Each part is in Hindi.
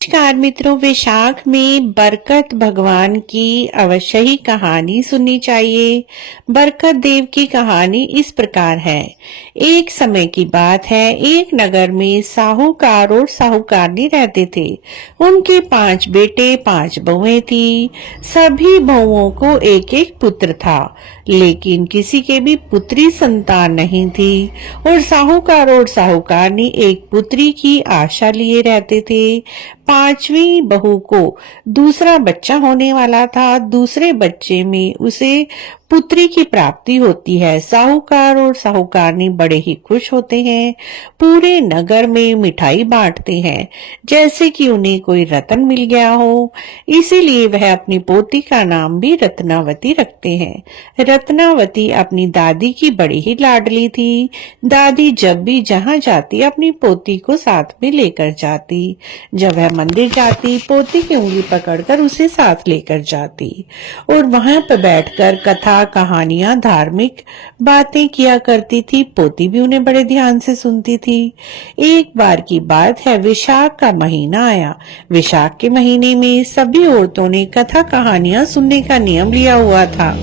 नमस्कार मित्रों, वैशाख में बरकत भगवान की अवश्य ही कहानी सुननी चाहिए। बरकत देव की कहानी इस प्रकार है। एक समय की बात है, एक नगर में साहूकार और साहूकारनी रहते थे। उनके 5 बेटे 5 बहुएं थी। सभी बहुओं को एक एक पुत्र था, लेकिन किसी के भी पुत्री संतान नहीं थी। और साहूकार और साहूकारनी एक पुत्री की आशा लिए रहते थे। 5वीं बहू को दूसरा बच्चा होने वाला था। दूसरे बच्चे में उसे पुत्री की प्राप्ति होती है। साहूकार और साहूकारनी बड़े ही खुश होते हैं। पूरे नगर में मिठाई बांटते हैं, जैसे कि उन्हें कोई रत्न मिल गया हो। इसीलिए वह अपनी पोती का नाम भी रत्नावती रखते हैं। रत्नावती अपनी दादी की बड़ी ही लाडली थी। दादी जब भी जहां जाती अपनी पोती को साथ में लेकर जाती। जब वह मंदिर जाती, पोती की उंगली पकड़कर उसे साथ लेकर जाती और वहां पर बैठकर कथा कहानियां धार्मिक बातें किया करती थी। पोती भी उन्हें बड़े ध्यान से सुनती थी। एक बार की बात है, विशाख का महीना आया। विशाख के महीने में सभी औरतों ने कथा कहानियां सुनने का नियम लिया हुआ था।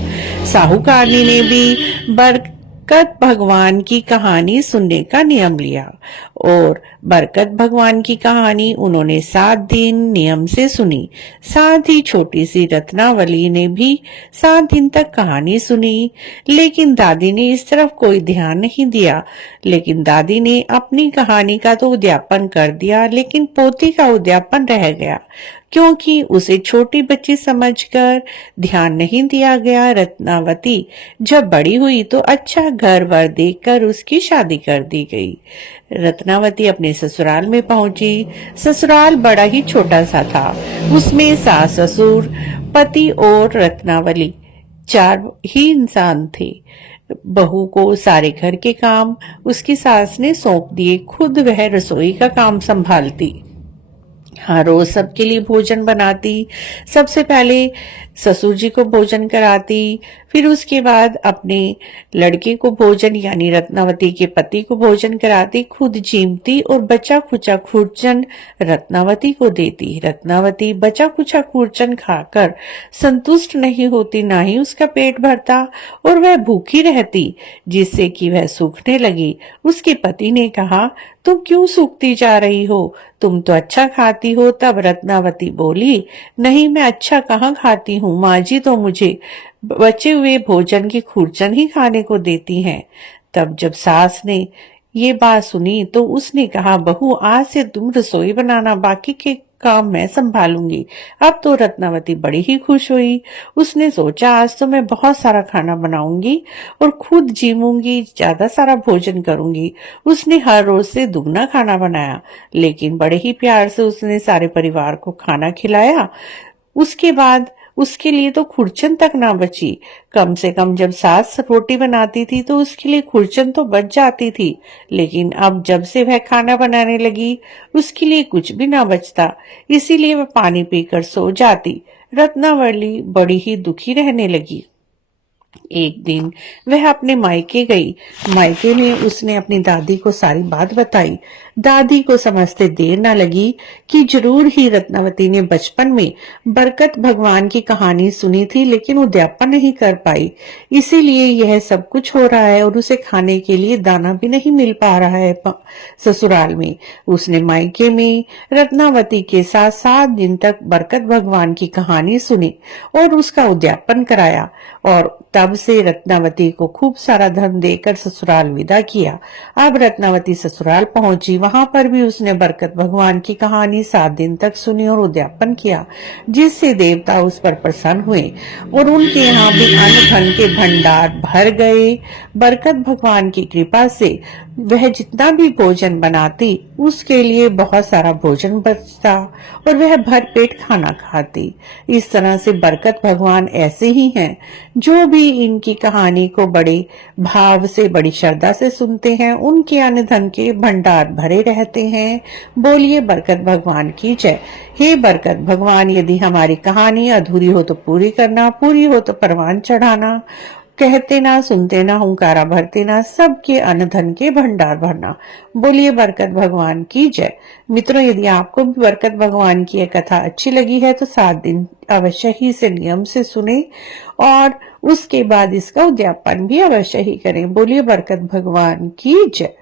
साहूकारनी ने भी बरकत भगवान की कहानी सुनने का नियम लिया और बरकत भगवान की कहानी उन्होंने 7 दिन नियम से सुनी। साथ ही छोटी सी रत्नावली ने भी 7 दिन तक कहानी सुनी, लेकिन दादी ने इस तरफ कोई ध्यान नहीं दिया। लेकिन दादी ने अपनी कहानी का तो उद्यापन कर दिया, लेकिन पोती का उद्यापन रह गया, क्योंकि उसे छोटी बच्ची समझकर ध्यान नहीं दिया गया। रत्नावती जब बड़ी हुई तो अच्छा घर वर देखकर उसकी शादी कर दी गई। रत्नावती अपने ससुराल में पहुंची। ससुराल बड़ा ही छोटा सा था। उसमें सास ससुर पति और रत्नावली 4 ही इंसान थे। बहू को सारे घर के काम उसकी सास ने सौंप दिए। खुद वह रसोई का काम संभालती। हर रोज सबके लिए भोजन बनाती। सबसे पहले ससुर जी को भोजन कराती, फिर उसके बाद अपने लड़के को भोजन यानी रत्नावती के पति को भोजन कराती, खुद जीमती और बचा खुचा खुरचन रत्नावती को देती। रत्नावती बचा खुचा खुरचन खाकर संतुष्ट नहीं होती, ना ही उसका पेट भरता और वह भूखी रहती, जिससे कि वह सूखने लगी। उसके पति ने कहा, तुम क्यों सूखती जा रही हो? तुम तो अच्छा खाती हो। तब रत्नावती बोली, नहीं, मैं अच्छा कहाँ खाती हूँ, माँ जी तो मुझे बचे हुए भोजन की खुरचन ही खाने को देती हैं। तब जब सास ने ये बात सुनी तो उसने कहा, बहू आज से तुम रसोई बनाना, बाकी के काम मैं संभालूंगी। अब तो रत्नावती बड़ी ही खुश हुई। उसने सोचा, आज तो मैं बहुत सारा खाना बनाऊंगी और खुद जीमूंगी, ज्यादा सारा भोजन करूंगी। उसने हर रोज से दुगना खाना बनाया, लेकिन बड़े ही प्यार से उसने सारे परिवार को खाना खिलाया। उसके बाद उसके लिए तो खुरचन तक ना बची। कम से कम जब सास रोटी बनाती थी तो उसके लिए खुरचन तो बच जाती थी, लेकिन अब जब से वह खाना बनाने लगी उसके लिए कुछ भी ना बचता। इसीलिए वह पानी पीकर सो जाती। रत्नावली बड़ी ही दुखी रहने लगी। एक दिन वह अपने मायके गई। मायके में उसने अपनी दादी को सारी बात बताई। दादी को समझते देर न लगी कि जरूर ही रत्नावती ने बचपन में बरकत भगवान की कहानी सुनी थी, लेकिन उद्यापन नहीं कर पाई। इसीलिए यह सब कुछ हो रहा है और उसे खाने के लिए दाना भी नहीं मिल पा रहा है ससुराल में। उसने मायके में रत्नावती के साथ 7 दिन तक बरकत भगवान की कहानी सुनी और उसका उद्यापन कराया, और तब से रत्नावती को खूब सारा धन देकर ससुराल विदा किया। अब रत्नावती ससुराल पहुंची। वहां पर भी उसने बरकत भगवान की कहानी 7 दिन तक सुनी और उद्यापन किया, जिससे देवता उस पर प्रसन्न हुए और उनके यहाँ भी अन्न धन के भंडार भर गए। बरकत भगवान की कृपा से वह जितना भी भोजन बनाती उसके लिए बहुत सारा भोजन बचता और वह भर पेट खाना खाती। इस तरह से बरकत भगवान ऐसे ही हैं, जो भी इनकी कहानी को बड़े भाव से बड़ी श्रद्धा से सुनते हैं, उनके अन्न धन के भंडार भरे रहते हैं। बोलिए बरकत भगवान की जय। हे बरकत भगवान, यदि हमारी कहानी अधूरी हो तो पूरी करना, पूरी हो तो परवान चढ़ाना। कहते ना सुनते ना हुंकारा भरते ना सबके अन्न धन के भंडार भरना। बोलिए बरकत भगवान की जय। मित्रों, यदि आपको भी बरकत भगवान की यह कथा अच्छी लगी है तो 7 दिन अवश्य ही इसे नियम से सुने और उसके बाद इसका उद्यापन भी अवश्य ही करें। बोलिए बरकत भगवान की जय।